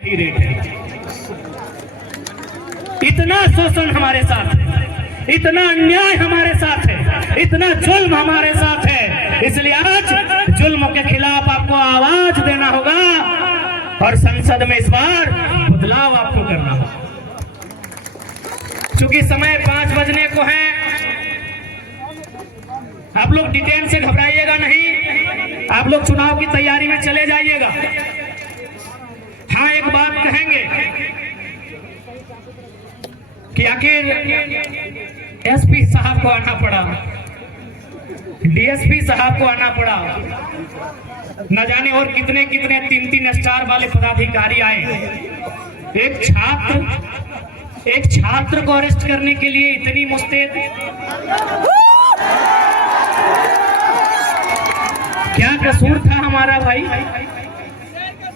ही rate है। इतना शोषण हमारे साथ है, इतना अन्याय हमारे साथ है, इतना जुल्म हमारे साथ है। इसलिए आज जुल्म के खिलाफ आपको आवाज देना होगा और संसद में इस बार बदलाव आपको करना होगा। चूंकि समय 5 बजने को है, आप लोग डिटेन से घबराइएगा नहीं, आप लोग चुनाव की तैयारी में चले जाइएगा। हाँ, एक बात कहेंगे कि आखिर एसपी साहब को आना पड़ा, डीएसपी साहब को आना पड़ा, न जाने और कितने कितने 3-3 स्टार वाले पदाधिकारी आए। एक छात्र को अरेस्ट करने के लिए इतनी मुस्तैद। क्या कसूर था हमारा भाई?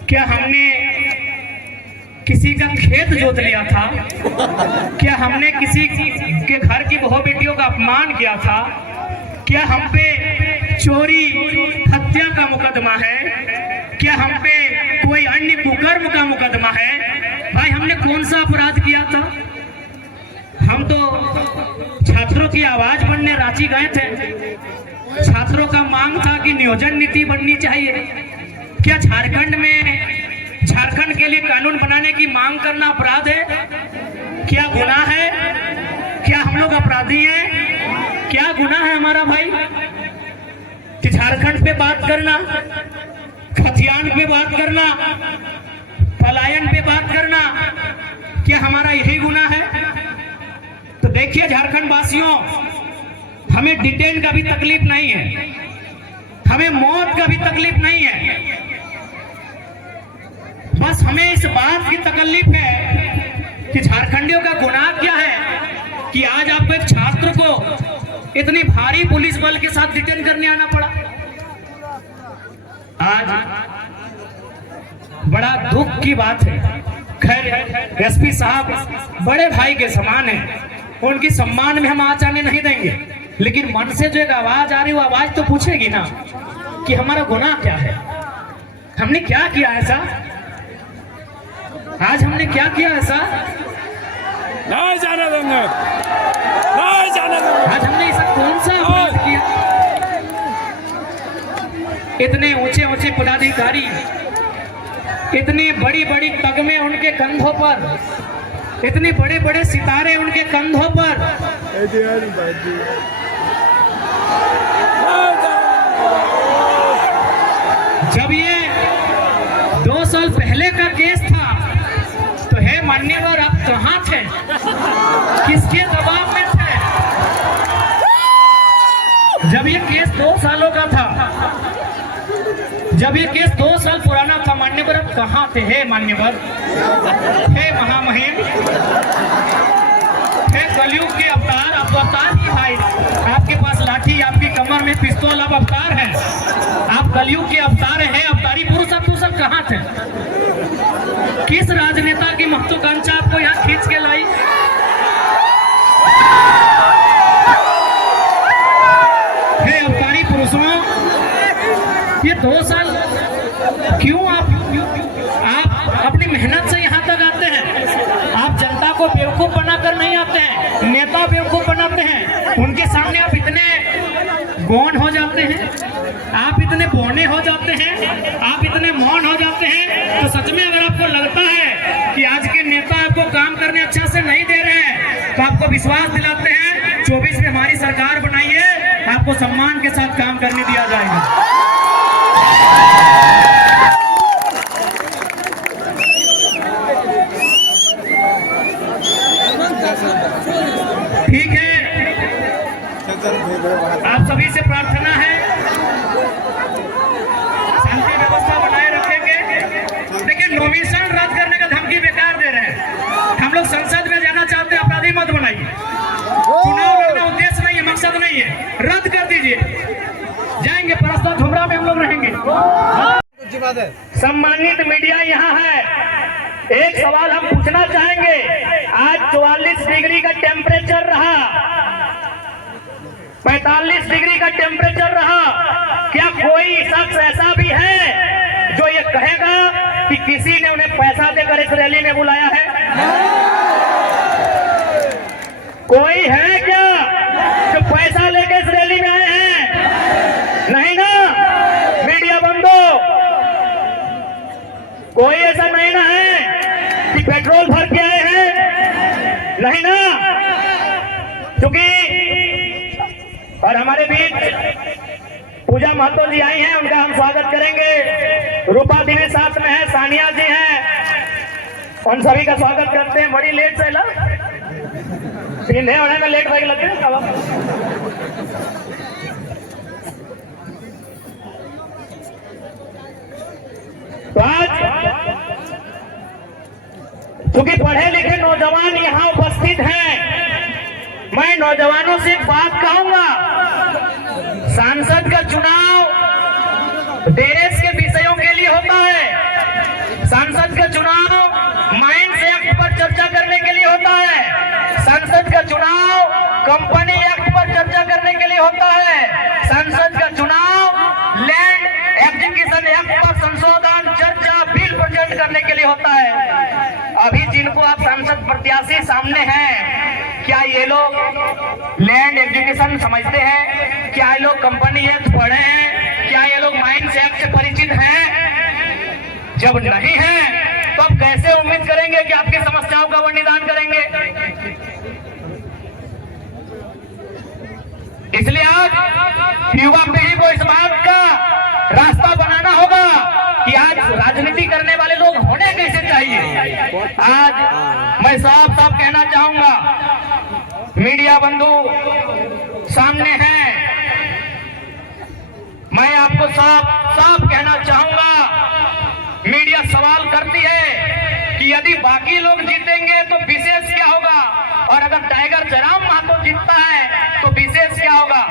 क्या हमने किसी का खेत जोत लिया था? क्या हमने किसी के घर की बहू बेटियों का अपमान किया था? क्या हम पे चोरी हत्या का मुकदमा है? क्या हम पे कोई अन्य कुकर्म का मुकदमा है? भाई, हमने कौन सा अपराध किया था? हम तो छात्रों की आवाज बनने रांची गए थे। छात्रों का मांग था कि नियोजन नीति बननी चाहिए। क्या झारखंड के लिए कानून बनाने की मांग करना अपराध है? क्या गुनाह है? क्या हम लोग अपराधी हैं? क्या गुनाह है हमारा भाई कि झारखंड पे बात करना, खतियान पे बात करना, पलायन पे बात करना? क्या हमारा यही गुनाह है? तो देखिए झारखंड वासियों, हमें डिटेन का भी तकलीफ नहीं है, हमें मौत का भी तकलीफ नहीं है। बस हमें इस बात की तकलीफ है कि झारखंडियों का गुनाह क्या है कि आज आपको एक छात्र को इतनी भारी पुलिस बल के साथ डिटेन करने आना पड़ा। आज बड़ा दुख की बात है। खैर, एसपी साहब बड़े भाई के समान हैं, उनकी सम्मान में हम आज आने नहीं देंगे, लेकिन मन से जो एक आवाज आ रही है, वो आवाज तो पूछेगी ना कि हमारा गुनाह क्या है, हमने क्या किया ऐसा, आज हमने क्या किया ऐसा? नहीं जाने देंगे, नहीं जाने देंगे। आज हमने ऐसा कौन सा अपराध किया? इतने ऊंचे ऊंचे पदाधिकारी, इतनी बड़ी बड़ी तगमे उनके कंधों पर, इतने बड़े बड़े सितारे उनके कंधों पर। जब ये 2 साल पहले का केस था तो हे मान्यवर, आप कहाँ थे? किसके दबाव में थे? जब ये केस 2 सालों का था, जब ये केस 2 साल पुराना था, मान्यवर आप कहाँ थे? हे मान्यवर, हे महामहिम, हे कलयुग के अवतार, आप अवतार ही भाई, आपके पास लाठी, आपकी कमर में पिस्तौल, आप अवतार हैं, आप कलयुग के अवतार हैं, अवतारी पुरुष, आप तो सब कहाँ थे? किस राजनेता की महत्वाकांक्षा आपको यहाँ खींच के लाई? हे अवतारी पुरुषों, ये 2 साल क्यों आप अपनी मेहनत से यहाँ तक आते हैं? आप जनता को बेवकूफ बनाकर नहीं आते हैं, नेता बेवकूफ बनाते हैं। उनके सामने आप इतने गौण हो जाते हैं, आप इतने बौने हो जाते हैं, आप इतने मौन हो जाते हैं। तो सच में अगर आपको लगता है कि आज के नेता आपको काम करने अच्छा से नहीं दे रहे हैं, तो आपको विश्वास दिलाते हैं 24 में हमारी सरकार बनाइए, आपको सम्मान के साथ काम करने दिया जाएगा। ठीक है, आप सभी से प्रार्थना है, शांति व्यवस्था बनाए रखेंगे। लेकिन नोमिनेशन रद्द करने का धमकी बेकार दे रहे हैं। हम लोग संसद में जाना चाहते हैं, अपराधी मत बनाइए। चुनाव लड़ना उद्देश्य नहीं है, मकसद नहीं है, रद्द कर दीजिए। जाएंगे परस्पर झुमरा में हम लोग रहेंगे। सम्मानित मीडिया यहाँ है, एक सवाल हम पूछना चाहेंगे। आज 44 डिग्री का टेम्परेचर रहा, 45 डिग्री का टेम्परेचर रहा। क्या कोई शख्स ऐसा भी है जो ये कहेगा कि किसी ने उन्हें पैसा देकर इस रैली में बुलाया है? कोई है क्या जो पैसा लेकर इस रैली में आए हैं? नहीं ना मीडिया बंदो, कोई ऐसा नहीं ना है कि पेट्रोल भर के आए हैं? नहीं ना, क्योंकि और हमारे बीच पूजा महतो जी आई हैं, उनका हम स्वागत करेंगे। रूपा देवी साथ में है, सानिया जी हैं, उन सभी का स्वागत करते हैं। बड़ी लेट से होने में लेट भाई लगते हैं। तो आज क्योंकि पढ़े लिखे नौजवान यहाँ उपस्थित हैं, मैं नौजवानों से एक बात कहूंगा। सांसद का चुनाव देश के विषयों के लिए होता है। सांसद का चुनाव माइंस एक्ट पर चर्चा करने के लिए होता है। संसद का चुनाव कंपनी एक्ट पर चर्चा करने के लिए होता है। संसद का चुनाव लैंड एक्विजिशन एक्ट पर संशोधन चर्चा बिल प्रेजेंट करने के लिए होता है। अभी जिनको आप सांसद प्रत्याशी सामने हैं, क्या ये लोग लैंड एक्विजिशन समझते हैं? क्या ये लोग कंपनी एक्ट पढ़े हैं? क्या ये लोग माइंस एक्ट से परिचित हैं? जब नहीं है तो आप कैसे उम्मीद करेंगे कि आपकी समस्याओं का वो निदान करेंगे? इसलिए आज युवा पीढ़ी को इस बात का रास्ता बनाना होगा कि आज राजनीति करने वाले लोग होने कैसे चाहिए। आज मैं साफ साफ कहना चाहूंगा, मीडिया बंधु सामने हैं, मैं आपको साफ साफ कहना चाहूंगा, मीडिया सवाल करती है कि यदि बाकी लोग जीतेंगे तो विशेष क्या होगा, और अगर टाइगर जयराम महतो जीतता है तो विशेष क्या होगा।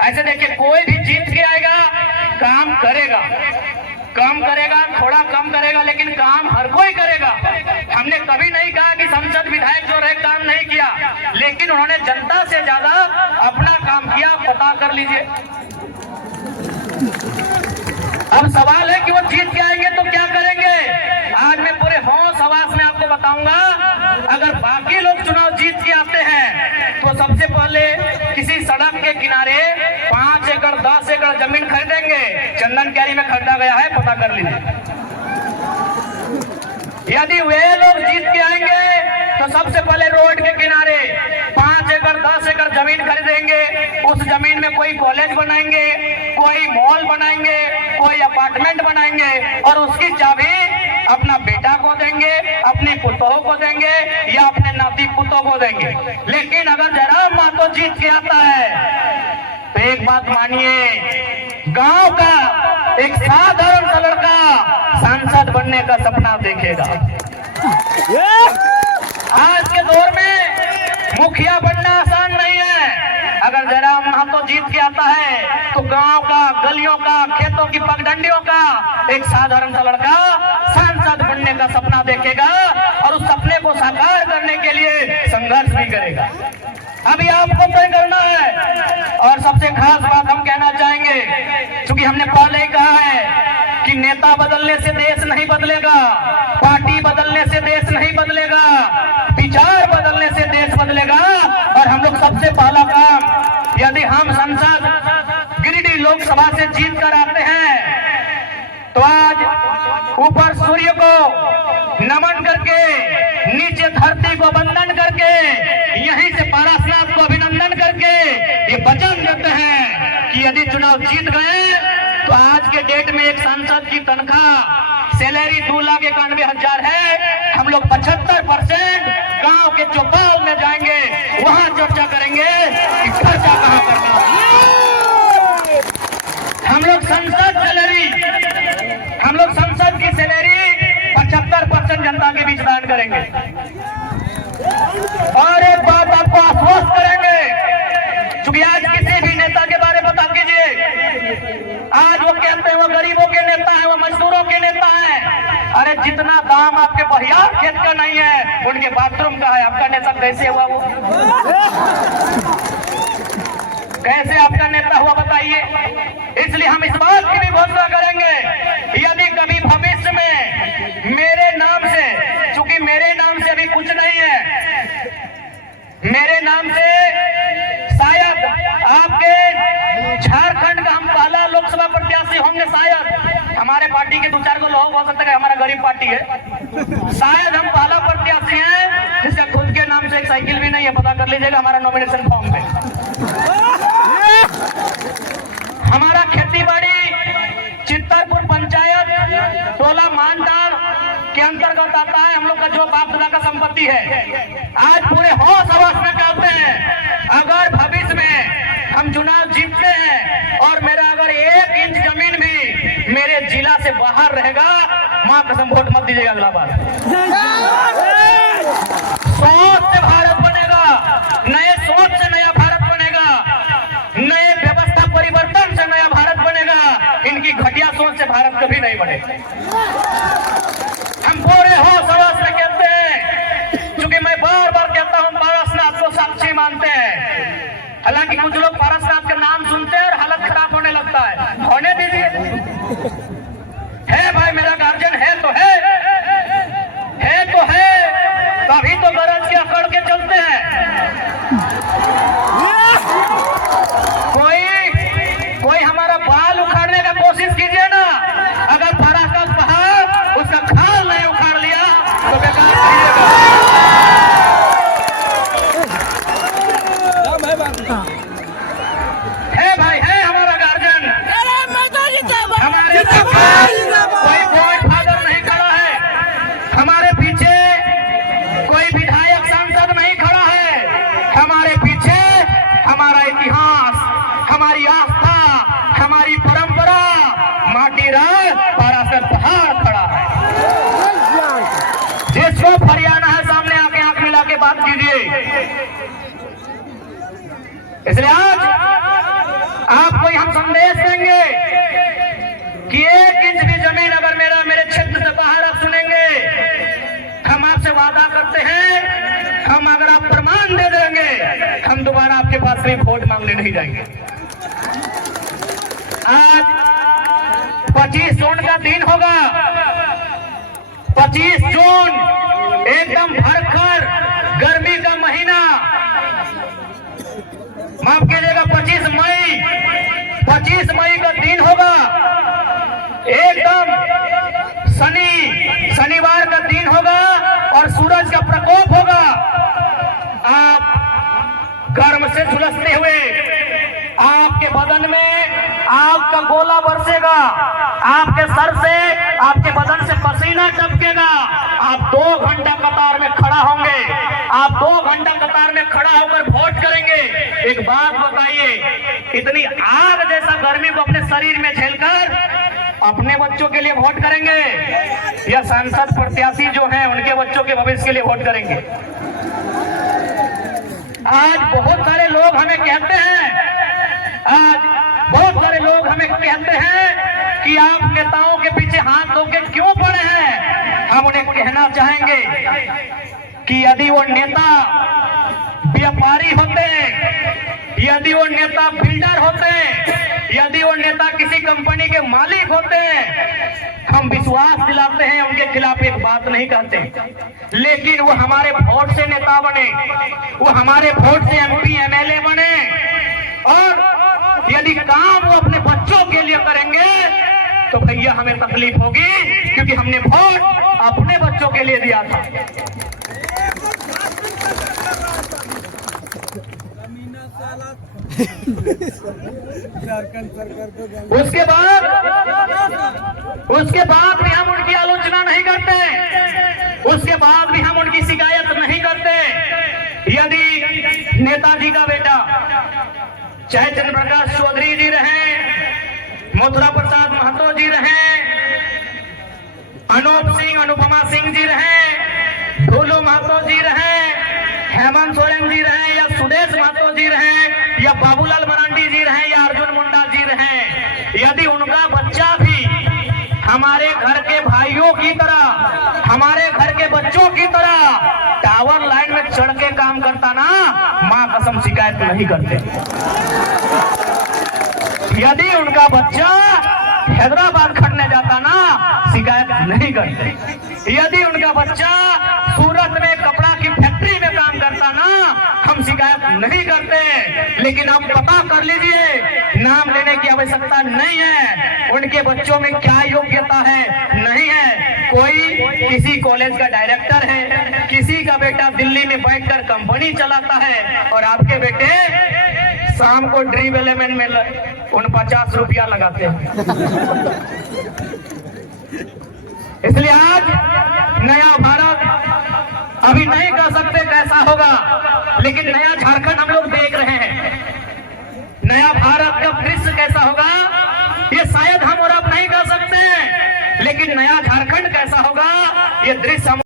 ऐसे देखिए, कोई भी जीत के आएगा, काम करेगा, कम करेगा, थोड़ा कम करेगा, लेकिन काम हर कोई करेगा। हमने कभी नहीं कहा कि संसद विधायक जो रहे काम नहीं किया, लेकिन उन्होंने जनता से ज्यादा अपना काम किया। पता कर लीजिए। अब सवाल है कि वो जीत के आएंगे तो क्या करेंगे। आज मैं पूरे होश हवास में आपको बताऊंगा, अगर बाकी लोग चुनाव जीत के आते हैं तो सबसे पहले किसी सड़क के किनारे 5 एकड़ 10 एकड़ जमीन खरीदेंगे। चंदन कैरी में खरीदा गया है, पता कर लीजिए। यदि वे लोग जीत के आएंगे तो सबसे पहले रोड के किनारे 5 एकड़ 10 एकड़ जमीन खरीदेंगे। उस जमीन में कोई कॉलेज बनाएंगे, कोई मॉल बनाएंगे, कोई अपार्टमेंट बनाएंगे, और उसकी चाबी अपना बेटा को देंगे, अपनी पुतों को देंगे, या अपने नाती पुतों को देंगे। लेकिन अगर जयराम महतो जीत के आता है तो एक बात मानिए, गांव का एक साधारण सा लड़का सांसद बनने का सपना देखेगा। आज के दौर में मुखिया बनना आसान नहीं है। अगर जयराम महतो जीत के आता है तो गांव का, गलियों का, खेतों की पगडंडियों का एक साधारण सा लड़का सांसद बनने का सपना देखेगा, और उस सपने को साकार करने के लिए संघर्ष भी करेगा। अभी आपको तय करना है। और सबसे खास बात हम कहना चाहेंगे, क्योंकि हमने पहले ही कहा है कि नेता बदलने से देश नहीं बदलेगा, पार्टी बदलने से देश नहीं बदलेगा, विचार बदलने से देश बदलेगा। और हम लोग सबसे पहला काम, यदि हम संसद गिरिडीह लोकसभा से जीत कर आते हैं तो आज ऊपर सूर्य को नमन करके, नीचे धरती को वंदन करके, यहीं से पारसनाथ को अभिनंदन करके ये वचन देते हैं कि यदि चुनाव जीत गए तो आज के डेट में एक सांसद की तनख्वाह सैलरी 2,91,000 है। हम लोग 75% गांव के चौपाल में जाएंगे, वहां चर्चा करेंगे कि खर्चा कहां करना है। हम लोग संसद की सैलरी 75% जनता के बीच दान करेंगे। और एक बात आपको आश्वस्त करेंगे, क्योंकि आज किसी भी नेता के बारे में बता कीजिए, आज वो कहते हैं वो गरीबों के नेता है, वो मजदूरों के नेता है। अरे जितना दाम आपके बहियार खेत का नहीं है, उनके बाथरूम का है। आपका नेता कैसे हुआ? वो कैसे आपका नेता हुआ बताइए। इसलिए हम इस बात की भी घोषणा करेंगे, यदि कभी भविष्य में लोग हो सकता है हमारा गरीब पार्टी है, शायद हम पहला प्रत्याशी हैं जिसका खुद के नाम से एक साइकिल भी नहीं है, पता कर लीजिएगा हमारा नॉमिनेशन फॉर्म में। हमारा खेती बाड़ी चित्तरपुर पंचायत टोला मानदार के अंतर्गत आता है। हम लोग का जो बाप दादा का संपत्ति है, आज पूरे होश हवस में कहते हैं अगर भविष्य में हम चुनाव जीतते हैं और मेरा अगर 1 इंच जमीन भी मेरे जिला से बाहर रहेगा, मां कसम वोट मत दीजिएगा अगला बार। सोच से भारत बनेगा, नए सोच से नया भारत बनेगा, नए व्यवस्था परिवर्तन से नया भारत बनेगा। इनकी घटिया सोच से भारत कभी नहीं बनेगा। हम पूरे होश हवस में कहते हैं, क्योंकि मैं बार बार कहता हूं पारसनाथ को साक्षी मानते हैं। हालांकि कुछ लोग पारसनाथ का नाम सुनते हैं और हालत खराब होने लगता है, होने दीजिए। है भाई मेरा गार्जियन है तो है तो है, तभी तो गरज के अकड़ के चलते हैं। कोई हमारा बाल उखाड़ने का कोशिश कीजिए ना, अगर पारसनाथ पहाड़ उसका खाल नहीं उखाड़ लिया तो बेकार कीजिएगा। है भाई है हमारा गार्जियन, हमारे कोई गॉडफादर नहीं खड़ा है, हमारे पीछे कोई विधायक सांसद नहीं खड़ा है, हमारे पीछे हमारा इतिहास, हमारी आस्था, हमारी परंपरा, माटी राज पारासर पहाड़ खड़ा है। जिसको हरियाणा है सामने आके आंख मिला के बात कीजिए। इसलिए आज आपको हम संदेश देंगे कि 1 इंच भी जमीन अगर मेरे क्षेत्र से बाहर आप सुनेंगे, हम आपसे वादा करते हैं, हम अगर आप प्रमाण दे देंगे, हम दोबारा आपके पास सिर्फ वोट मांगने नहीं जाएंगे। आज 25 जून का दिन होगा, 25 जून एकदम भरकर गर्मी का महीना, माफ कीजिएगा 25 मई का दिन होगा, एकदम शनिवार का दिन होगा और सूरज का प्रकोप होगा। आप गर्म से झुलसते हुए आपके बदन में आग का गोला बरसेगा, आपके सर से आपके बदन से पसीना टपकेगा। आप 2 घंटा कतार में खड़ा होंगे, आप 2 घंटा कतार में खड़ा होकर वोट करेंगे। एक बात बताइए, इतनी आग जैसा गर्मी को अपने शरीर में झेलकर अपने बच्चों के लिए वोट करेंगे या सांसद प्रत्याशी जो हैं उनके बच्चों के भविष्य के लिए वोट करेंगे? आज बहुत सारे लोग हमें कहते हैं कि आप नेताओं के पीछे हाथ धो के क्यों पड़े हैं। हम उन्हें कहना चाहेंगे कि यदि वो नेता व्यापारी होते, यदि वो नेता बिल्डर होते, यदि वो नेता किसी कंपनी के मालिक होते, हम विश्वास दिलाते हैं, उनके खिलाफ एक बात नहीं कहते, लेकिन वो हमारे वोट से नेता बने, वो हमारे वोट से MP MLA बने, और यदि काम वो अपने बच्चों के लिए करेंगे तो भैया हमें तकलीफ होगी, क्योंकि हमने वोट अपने बच्चों के लिए दिया था। उसके बाद भी हम उनकी आलोचना नहीं करते, उसके बाद भी हम उनकी शिकायत नहीं करते। यदि नेताजी का बेटा चाहे चंद्र प्रकाश चौधरी जी रहे, मथुरा प्रसाद महतो जी रहे, अनूप सिंह अनुपमा सिंह जी रहे, ढोलू महतो जी रहे, हेमंत सोरेन जी रहे, या सुदेश महतो जी रहे, या बाबूलाल मरांडी जी रहे, या अर्जुन मुंडा जी रहे, यदि उनका बच्चा भी हमारे घर के भाइयों की तरह, हमारे घर के बच्चों की तरह टावर लाइन में चढ़ के काम करता ना, मां कसम शिकायत नहीं करते। यदि उनका बच्चा हैदराबाद खटने जाता ना, शिकायत नहीं करते। यदि उनका बच्चा सूरत में कपड़ा की फैक्ट्री में काम करता ना, हम शिकायत नहीं करते। लेकिन आप पता कर लीजिए, नाम लेने की आवश्यकता नहीं है, उनके बच्चों में क्या योग्यता है, नहीं है कोई किसी कॉलेज का डायरेक्टर है, किसी का बेटा दिल्ली में बैठकर कंपनी चलाता है, और आपके बेटे शाम को ड्रीम एलिमेंट में 49 रुपया लगाते हैं। इसलिए आज नया भारत अभी नहीं कह सकते कैसा होगा, लेकिन नया झारखंड हम लोग देख रहे हैं। नया भारत का दृश्य कैसा होगा ये शायद हम और आप नहीं कह सकते, लेकिन नया झारखंड कैसा होगा ये दृश्य हम